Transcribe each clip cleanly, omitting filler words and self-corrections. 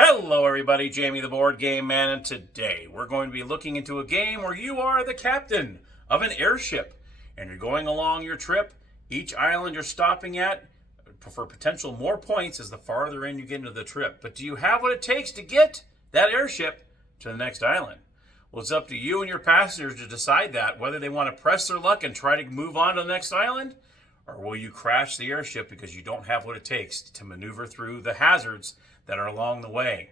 Hello everybody, Jamie the Board Game Man, and today we're going to be looking into a game where you are the captain of an airship and you're going along your trip. Each island you're stopping at for potential more points as the farther in you get into the trip. But do you have what it takes to get that airship to the next island? Well, it's up to you and your passengers to decide that, whether they want to press their luck and try to move on to the next island, or will you crash the airship because you don't have what it takes to maneuver through the hazards that are along the way.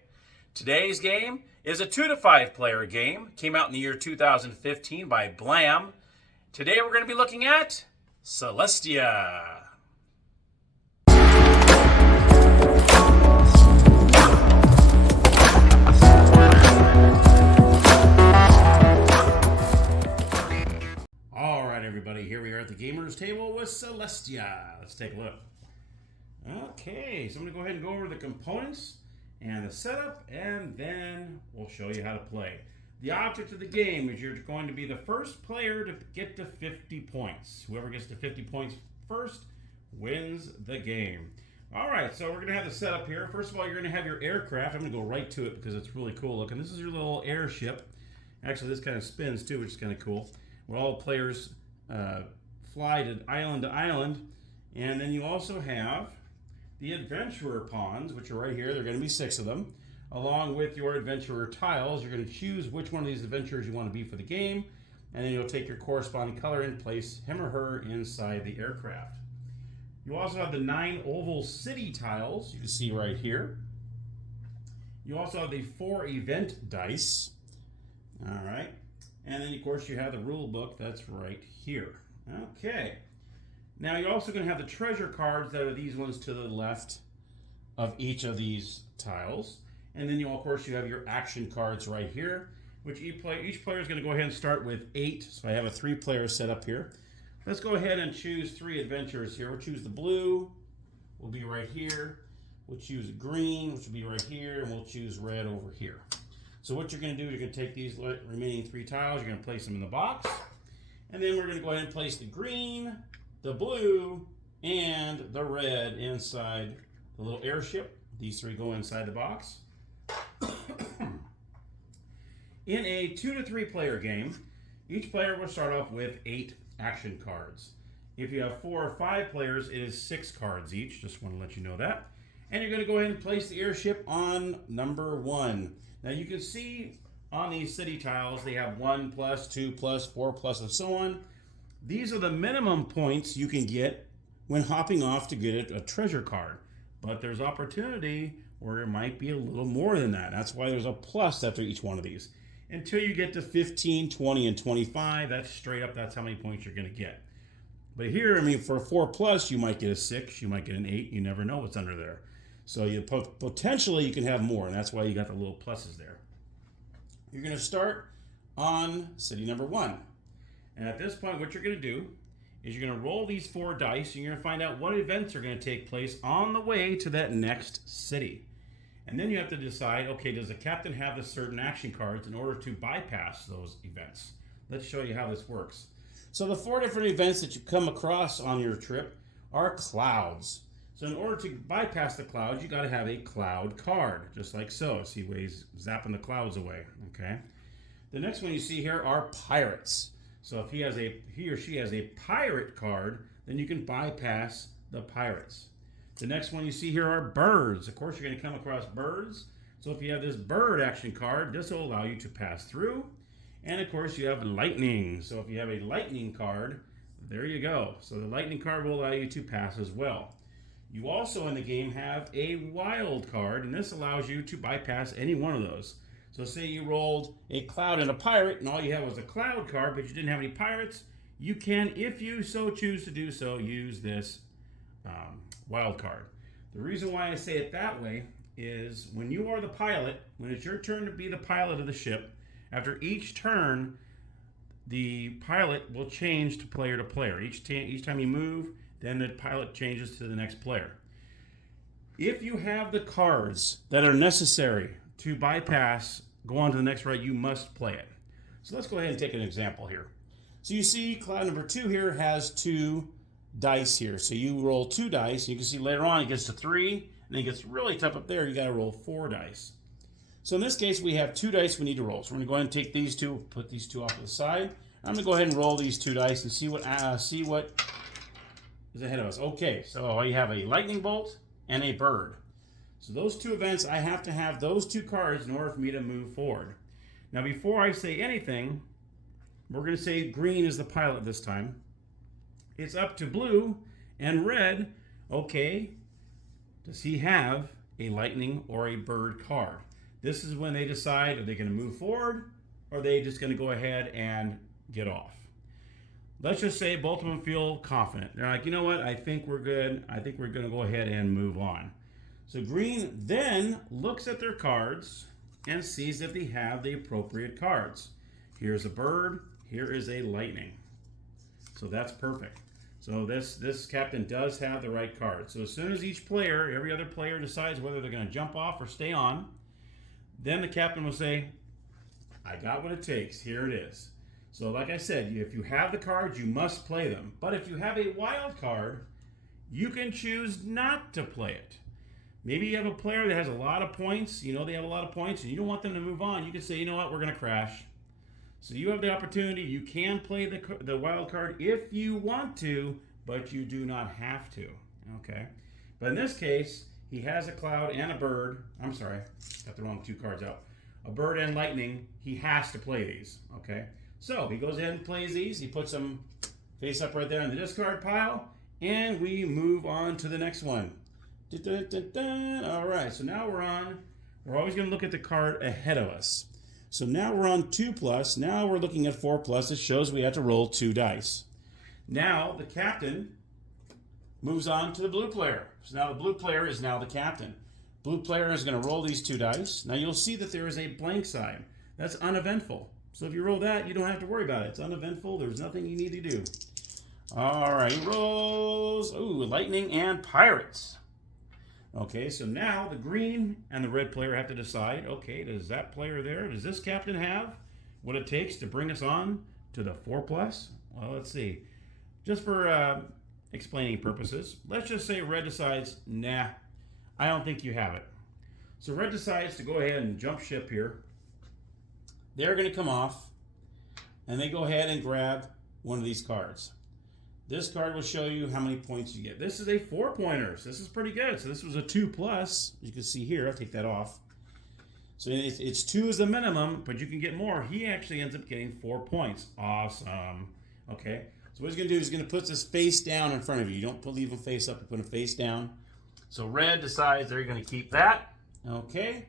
Today's game is a 2 to 5 player game. Came out in the year 2015 by BLAM. Today we're going to be looking at Celestia. All right, everybody, here we are at the gamers table with Celestia. Let's take a look. Okay, so I'm going to go ahead and go over the components and the setup, and then we'll show you how to play. The object of the game is you're going to be the first player to get to 50 points. Whoever gets to 50 points first wins the game. All right, so we're going to have the setup here. First of all, you're going to have your aircraft. I'm going to go right to it because it's really cool looking. This is your little airship. Actually, this kind of spins too, which is kind of cool. Where all the players fly to island, and then you also have the adventurer pawns, which are right here. There are going to be 6 of them. Along with your adventurer tiles, you're going to choose which one of these adventurers you want to be for the game, and then you'll take your corresponding color and place him or her inside the aircraft. You also have the 9 oval city tiles you can see right here. You also have the 4 event dice. All right. And then, of course, you have the rule book that's right here. Okay. Now, you're also going to have the treasure cards that are these ones to the left of each of these tiles. And then, of course, you have your action cards right here, which each player is going to go ahead and start with 8. So I have a 3-player setup here. Let's go ahead and choose 3 adventurers here. We'll choose the blue, will be right here. We'll choose green, which will be right here. And we'll choose red over here. So what you're going to do, you're going to take these remaining 3 tiles, you're going to place them in the box. And then we're going to go ahead and place the green, the blue, and the red inside the little airship. These 3 go inside the box. In a 2 to 3 player game, each player will start off with 8 action cards. If you have 4 or 5 players, it is 6 cards each. Just want to let you know that. And you're going to go ahead and place the airship on number 1. Now you can see on these city tiles, they have 1 plus, 2 plus, 4 plus, and so on. These are the minimum points you can get when hopping off to get a treasure card. But there's opportunity where it might be a little more than that. That's why there's a plus after each one of these. Until you get to 15, 20, and 25, that's straight up, that's how many points you're going to get. But here, I mean, for a 4 plus, you might get a 6, you might get an 8, you never know what's under there. So you potentially you can have more, and that's why you got the little pluses there. You're going to start on city number 1. And at this point, what you're going to do is you're going to roll these 4 dice, and you're going to find out what events are going to take place on the way to that next city. And then you have to decide, okay, does the captain have the certain action cards in order to bypass those events? Let's show you how this works. So the 4 different events that you come across on your trip are clouds. So in order to bypass the clouds, you got to have a cloud card, just like so. See where he's zapping the clouds away, okay? The next one you see here are pirates. So if he or she has a pirate card, then you can bypass the pirates. The next one you see here are birds. Of course, you're going to come across birds. So if you have this bird action card, this will allow you to pass through. And of course, you have lightning. So if you have a lightning card, there you go. So the lightning card will allow you to pass as well. You also in the game have a wild card, and this allows you to bypass any one of those. So say you rolled a cloud and a pirate, and all you had was a cloud card, but you didn't have any pirates, you can, if you so choose to do so, use this wild card. The reason why I say it that way is when you are the pilot, when it's your turn to be the pilot of the ship, after each turn, the pilot will change to player. Each time you move, then the pilot changes to the next player. If you have the cards that are necessary to bypass, go on to the next round, you must play it. So let's go ahead and take an example here. So you see cloud number 2 here has 2 dice here. So you roll 2 dice. You can see later on it gets to 3, and it gets really tough up there, you got to roll 4 dice. So in this case, we have 2 dice we need to roll. So we're going to go ahead and take these two, put these two off to the side. I'm going to go ahead and roll these 2 dice and see what is ahead of us. Okay, so you have a lightning bolt and a bird. So those 2 events, I have to have those 2 cards in order for me to move forward. Now before I say anything, we're going to say green is the pilot this time. It's up to blue and red. Okay, does he have a lightning or a bird card? This is when they decide, are they going to move forward or are they just going to go ahead and get off? Let's just say both of them feel confident. They're like, you know what, I think we're good. I think we're going to go ahead and move on. So green then looks at their cards and sees if they have the appropriate cards. Here's a bird, here is a lightning. So that's perfect. So this captain does have the right card. So as soon as each player, every other player decides whether they're going to jump off or stay on, then the captain will say, I got what it takes, here it is. So like I said, if you have the cards, you must play them. But if you have a wild card, you can choose not to play it. Maybe you have a player that has a lot of points, you know they have a lot of points, and you don't want them to move on. You can say, you know what, we're going to crash. So you have the opportunity, you can play the wild card if you want to, but you do not have to, okay? But in this case, he has a cloud and a bird. I'm sorry, got the wrong 2 cards out. A bird and lightning, he has to play these, okay? So he goes in and plays these. He puts them face up right there in the discard pile, and we move on to the next one. Dun, dun, dun. All right, so now we're always going to look at the card ahead of us. So now we're on 2+. Now we're looking at 4+. It shows we have to roll 2 dice. Now the captain moves on to the blue player. So now the blue player is now the captain. Blue player is going to roll these 2 dice. Now you'll see that there is a blank side. That's uneventful. So if you roll that, you don't have to worry about it. It's uneventful. There's nothing you need to do. All right, he rolls. Ooh, lightning and pirates. Okay, so now the green and the red player have to decide, okay, does that player there, does this captain have what it takes to bring us on to the 4+? Well, let's see. Just for explaining purposes, let's just say red decides, nah, I don't think you have it. So red decides to go ahead and jump ship here. They're going to come off, and they go ahead and grab one of these cards. This card will show you how many points you get. This is a 4-pointer, so this is pretty good. So this was a 2+. You can see here, I'll take that off. So it's 2 is the minimum, but you can get more. He actually ends up getting 4 points. Awesome. Okay, so what he's going to do is he's going to put this face down in front of you. You don't leave him face up, you put him face down. So red decides they're going to keep that. Okay,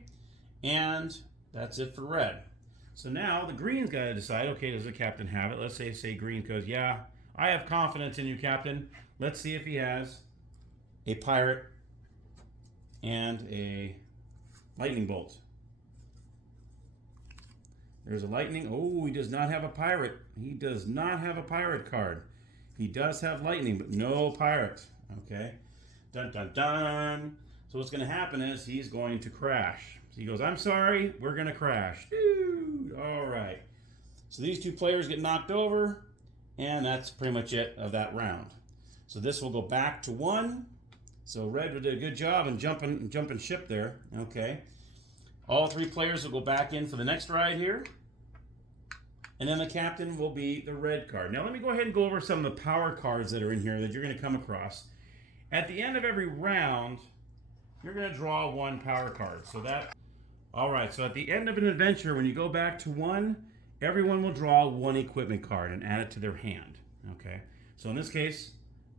and that's it for red. So now the green's got to decide, okay, does the captain have it? Let's say green goes, yeah, I have confidence in you, captain. Let's see if he has a pirate and a lightning bolt. There's a lightning. Oh, he does not have a pirate. He does not have a pirate card. He does have lightning, but no pirate. Okay. Dun, dun, dun. So what's going to happen is he's going to crash. So he goes, I'm sorry, we're going to crash. Dude. All right. So these 2 players get knocked over, and that's pretty much it of that round. So this will go back to 1. So red did a good job in jumping ship there. Okay. All 3 players will go back in for the next ride here. And then the captain will be the red card. Now let me go ahead and go over some of the power cards that are in here that you're going to come across. At the end of every round, you're going to draw 1 power card. All right, so at the end of an adventure, when you go back to 1, everyone will draw 1 equipment card and add it to their hand. Okay, so in this case,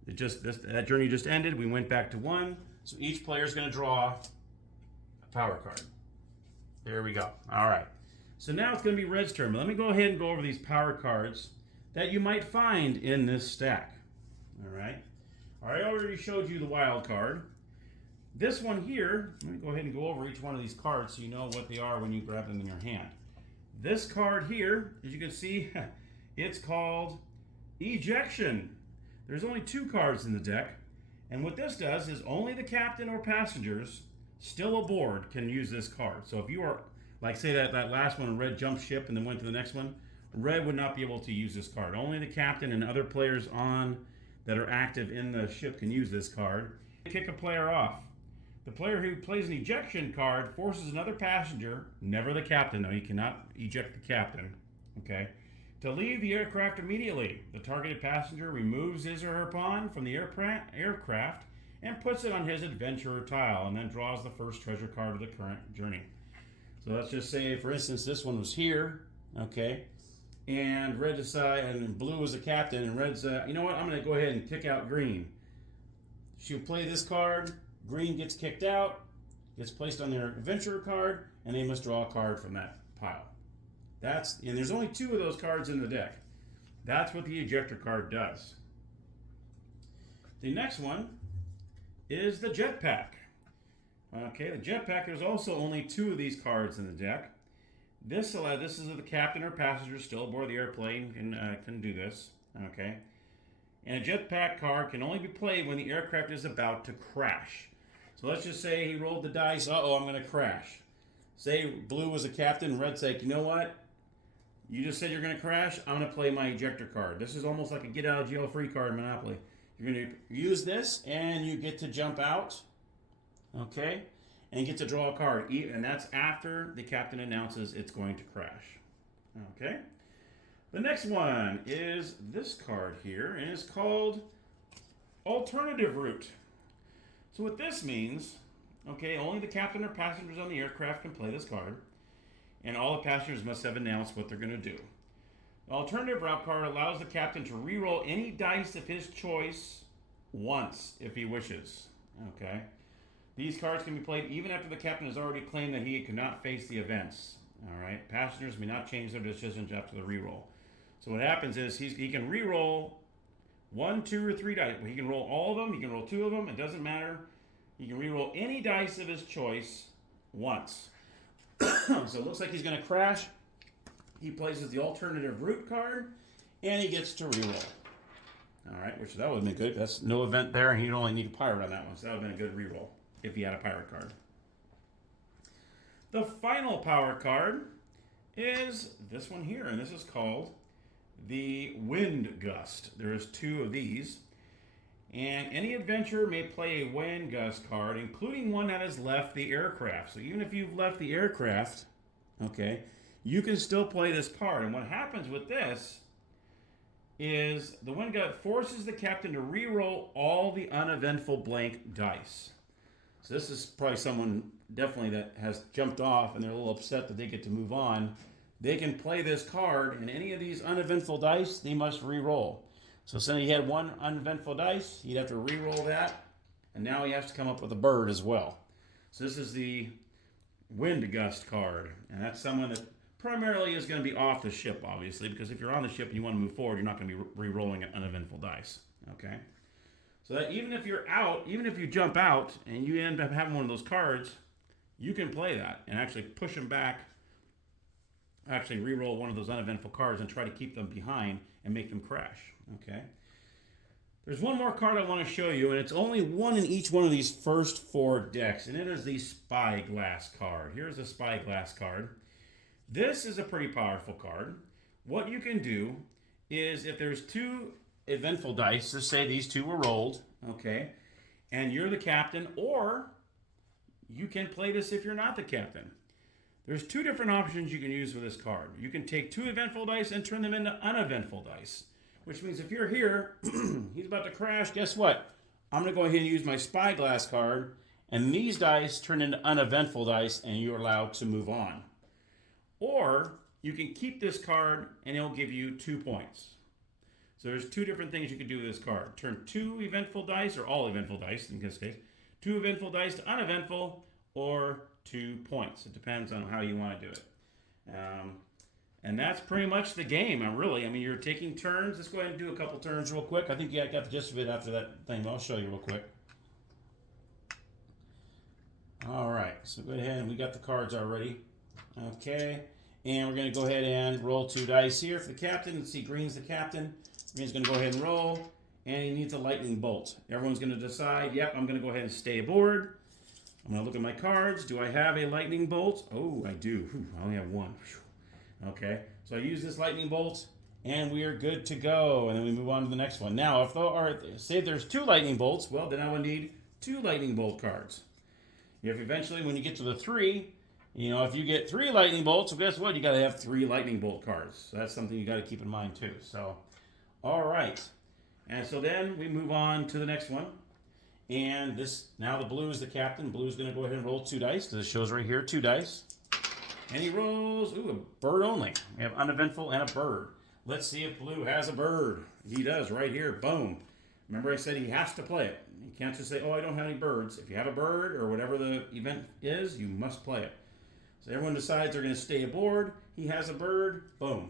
that journey just ended. We went back to 1, so each player is going to draw a power card. There we go. All right, so now it's going to be red's turn. But let me go ahead and go over these power cards that you might find in this stack. All right, I already showed you the wild card. This one here, let me go ahead and go over each one of these cards so you know what they are when you grab them in your hand. This card here, as you can see, it's called Ejection. There's only 2 cards in the deck, and what this does is only the captain or passengers still aboard can use this card. So if you are, like say that last one, red jumped ship and then went to the next one, red would not be able to use this card. Only the captain and other players on that are active in the ship can use this card. Kick a player off. The player who plays an ejection card forces another passenger, never the captain, though, you cannot eject the captain, okay, to leave the aircraft immediately. The targeted passenger removes his or her pawn from the aircraft and puts it on his adventurer tile, and then draws the first treasure card of the current journey. So let's just say, for instance, this one was here, okay, and red decided, and blue was the captain, and red's, you know what, I'm going to go ahead and kick out green. She'll play this card, green gets kicked out, gets placed on their adventurer card, and they must draw a card from that pile. And there's only 2 of those cards in the deck. That's what the ejector card does. The next one is the jetpack. Okay, the jetpack, there's also only 2 of these cards in the deck. This is the captain or passenger still aboard the airplane can do this. Okay, and a jetpack card can only be played when the aircraft is about to crash. So let's just say he rolled the dice. Uh-oh, I'm going to crash. Say blue was a captain, red said, you know what? You just said you're going to crash. I'm going to play my ejector card. This is almost like a get out of jail free card in Monopoly. You're going to use this, and you get to jump out, okay, and get to draw a card. And that's after the captain announces it's going to crash, okay. The next one is this card here, and it's called Alternative Route. So what this means, okay, only the captain or passengers on the aircraft can play this card, and all the passengers must have announced what they're going to do. The alternative route card allows the captain to re-roll any dice of his choice once if he wishes. Okay. These cards can be played even after the captain has already claimed that he cannot face the events. All right. Passengers may not change their decisions after the re-roll. So what happens is he can re-roll 1, 2, or 3 dice. He can roll all of them. He can roll 2 of them. It doesn't matter. He can re-roll any dice of his choice once. So it looks like he's going to crash. He places the alternative route card, and he gets to re-roll. All right, which that would have been good. That's no event there, and he'd only need a pirate on that one, so that would have been a good re-roll if he had a pirate card. The final power card is this one here, and this is called the Wind Gust. There's 2 of these, and any adventurer may play a Wind Gust card, including one that has left the aircraft. So even if you've left the aircraft, okay, you can still play this card. And what happens with this is the Wind Gust forces the captain to re-roll all the uneventful blank dice. So this is probably someone definitely that has jumped off and they're a little upset that they get to move on. They can play this card, and any of these uneventful dice, they must re-roll. So say he had 1 uneventful dice, he'd have to re-roll that, and now he has to come up with a bird as well. So this is the Wind Gust card, and that's someone that primarily is going to be off the ship, obviously, because if you're on the ship and you want to move forward, you're not going to be re-rolling uneventful dice, okay? So that even if you're out, even if you jump out and you end up having one of those cards, you can play that and actually push them back, actually re-roll one of those uneventful cards and try to keep them behind and make them crash, okay? There's one more card I want to show you, and it's only one in each one of these first 4 decks, and it is the Spyglass card. Here's the Spyglass card. This is a pretty powerful card. What you can do is if there's 2 eventful dice, let's say these 2 were rolled, okay, and you're the captain, or you can play this if you're not the captain. There's 2 different options you can use for this card. You can take 2 eventful dice and turn them into uneventful dice, which means if you're here, he's about to crash, guess what? I'm going to go ahead and use my Spyglass card, and these dice turn into uneventful dice, and you're allowed to move on. Or you can keep this card, and it'll give you 2 points. So there's 2 different things you can do with this card. Turn 2 eventful dice, or all eventful dice in this case, 2 eventful dice to uneventful, or 2 points. It depends on how you want to do it. And that's pretty much the game, really. I mean, you're taking turns. Let's go ahead and do a couple turns real quick. I think you got the gist of it after that thing, but I'll show you real quick. All right, so go ahead and we got the cards already. Okay, and we're going to go ahead and roll 2 dice here for the captain. Let's see, green's the captain. Green's going to go ahead and roll, and he needs a lightning bolt. Everyone's going to decide, yep, I'm going to go ahead and stay aboard. I'm going to look at my cards. Do I have a lightning bolt? Oh, I do. Whew, I only have 1. Whew. Okay, so I use this lightning bolt, and we are good to go. And then we move on to the next one. Now, say there's 2 lightning bolts, well, then I would need 2 lightning bolt cards. If eventually, when you get to the 3, you know, if you get 3 lightning bolts, well, guess what? You got to have 3 lightning bolt cards. So that's something you got to keep in mind too. So, all right. And so then we move on to the next one. And this, now the blue is the captain. Blue's going to go ahead and roll 2 dice. This shows right here, 2 dice. And he rolls, ooh, a bird only. We have uneventful and a bird. Let's see if blue has a bird. He does right here, boom. Remember I said he has to play it. You can't just say, oh, I don't have any birds. If you have a bird or whatever the event is, you must play it. So everyone decides they're going to stay aboard. He has a bird, boom.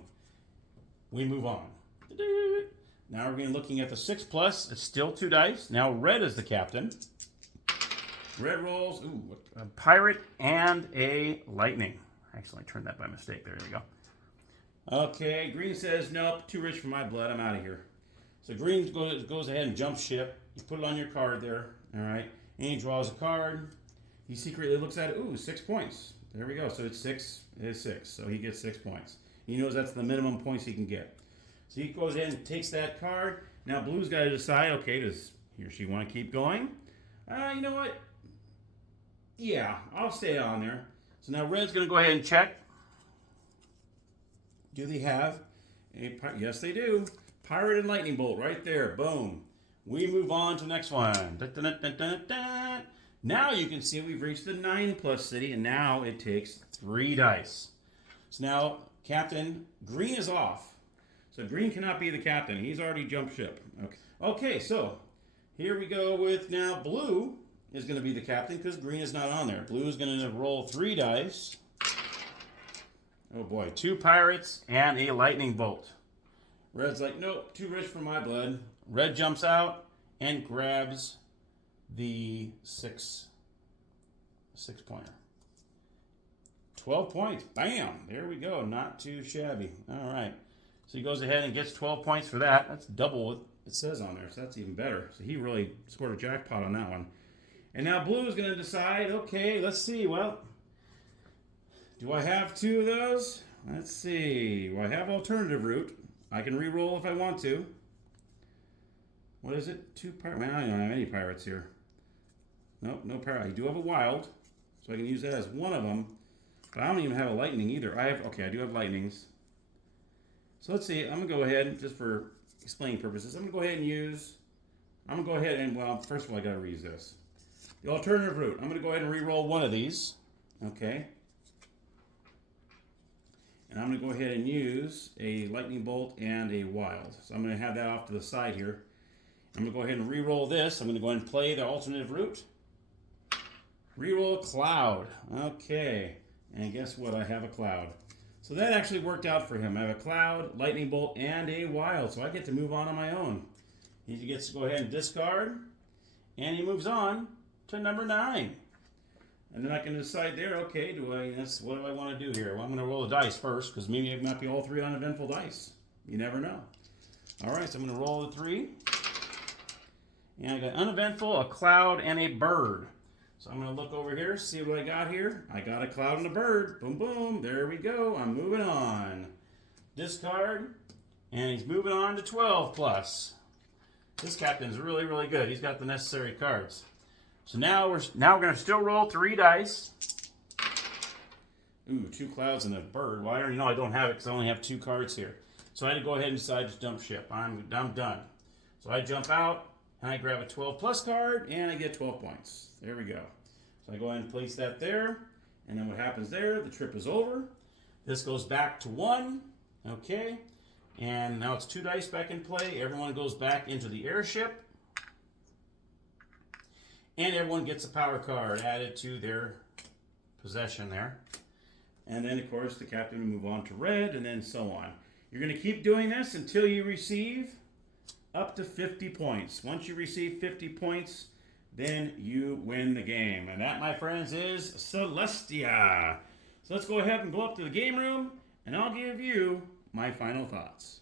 We move on. Now we're going to be looking at the 6+. It's still 2 dice. Now red is the captain. Red rolls, ooh, a pirate and a lightning. Actually, I turned that by mistake. There you go. Okay, green says, nope, too rich for my blood. I'm out of here. So green goes ahead and jumps ship. You put it on your card there, all right? And he draws a card. He secretly looks at it. Ooh, 6 points. There we go. So it's 6. It is 6. So he gets 6 points. He knows that's the minimum points he can get. So he goes ahead and takes that card. Now blue's got to decide, okay, does he or she want to keep going? You know what? Yeah, I'll stay on there. So now red's going to go ahead and check. Do they have a pirate? Yes, they do. Pirate and lightning bolt right there. Boom. We move on to the next one. Dun, dun, dun, dun, dun, dun. Now you can see we've reached the 9+ city, and now it takes 3 dice. So now Captain Green is off. So Green cannot be the captain. He's already jumped ship. Okay, so here we go with now blue is going to be the captain because green is not on there. Blue is going to roll 3 dice. Oh boy, 2 pirates and a lightning bolt. Red's like, nope, too rich for my blood. Red jumps out and grabs the 6-pointer. 12 points. Bam! There we go. Not too shabby. All right. So he goes ahead and gets 12 points for that. That's double what it says on there, so that's even better. So he really scored a jackpot on that one. And now blue is going to decide, okay, let's see. Well, do I have 2 of those? Let's see. Well, I have alternative route. I can re-roll if I want to. What is it? 2 pirates. Well, I don't have any pirates here. Nope, no pirate. I do have a wild, so I can use that as one of them. But I don't even have a lightning either. I do have lightnings. So let's see. I'm going to go ahead, just for explaining purposes, I'm going to go ahead and, well, first of all, I got to reuse this. The alternative route. I'm going to go ahead and re-roll one of these. Okay. And I'm going to go ahead and use a lightning bolt and a wild. So I'm going to have that off to the side here. I'm going to go ahead and re-roll this. I'm going to go ahead and play the alternative route. Re-roll cloud. Okay. And guess what? I have a cloud. So that actually worked out for him. I have a cloud, lightning bolt, and a wild. So I get to move on my own. He gets to go ahead and discard. And he moves on to number 9. And then I can decide there, okay, what do I want to do here? Well, I'm going to roll the dice first, because maybe it might be all 3 uneventful dice. You never know. All right, so I'm going to roll the 3. And I got uneventful, a cloud, and a bird. So I'm going to look over here, see what I got here. I got a cloud and a bird. Boom, boom. There we go. I'm moving on. Discard. And he's moving on to 12+. This captain's really, really good. He's got the necessary cards. So now we're going to still roll 3 dice. Ooh, 2 clouds and a bird. Well, I already know I don't have it because I only have 2 cards here. So I had to go ahead and decide to jump ship. I'm done. So I jump out, and I grab a 12+ card, and I get 12 points. There we go. So I go ahead and place that there. And then what happens there, the trip is over. This goes back to 1. Okay. And now it's 2 dice back in play. Everyone goes back into the airship. And everyone gets a power card added to their possession there. And then, of course, the captain will move on to red, and then so on. You're going to keep doing this until you receive up to 50 points. Once you receive 50 points, then you win the game. And that, my friends, is Celestia. So let's go ahead and go up to the game room, and I'll give you my final thoughts.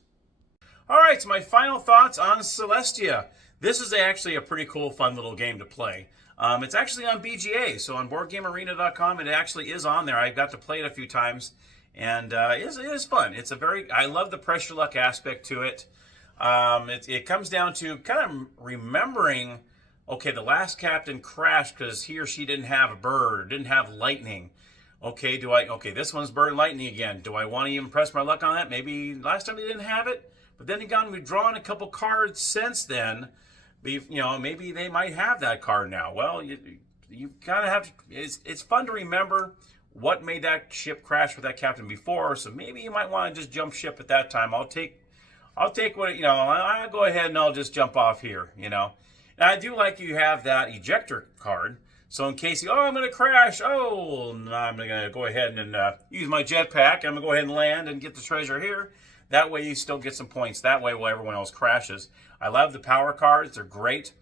All right, so my final thoughts on Celestia. This is actually a pretty cool, fun little game to play. It's actually on BGA, so on BoardGameArena.com, it actually is on there. I got to play it a few times, and it is fun. I love the pressure luck aspect to it. It comes down to kind of remembering Okay, the last captain crashed because he or she didn't have a bird or didn't have lightning. Okay, okay, this one's bird and lightning again. Do I want to even press my luck on that? Maybe last time they didn't have it, but then again, we've drawn a couple cards since then. Maybe they might have that card now. Well, you kind of have to, it's fun to remember what made that ship crash with that captain before, so maybe you might want to just jump ship at that time. I'll take what, I'll go ahead and I'll just jump off here, And I do like you have that ejector card. So in case I'm going to crash, I'm going to go ahead and use my jetpack. I'm going to go ahead and land and get the treasure here. That way you still get some points. That way while everyone else crashes. I love the power cards. They're great.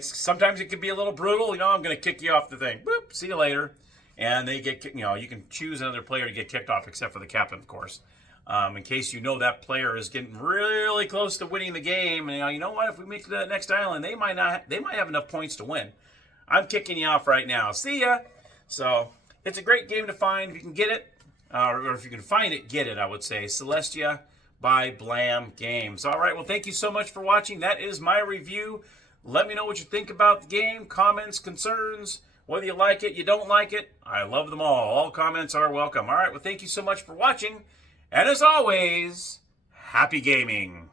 Sometimes it can be a little brutal. I'm going to kick you off the thing. Boop, see you later. And they get, you can choose another player to get kicked off, except for the captain, of course. In case that player is getting really close to winning the game, and you know what? If we make it to that next island, they might have enough points to win. I'm kicking you off right now. See ya. So it's a great game to find if you can get it, or if you can find it, get it. I would say Celestia by BLAM Games. All right. Well, thank you so much for watching. That is my review. Let me know what you think about the game. Comments, concerns, whether you like it, you don't like it. I love them all. All comments are welcome. All right. Well, thank you so much for watching. And as always, happy gaming.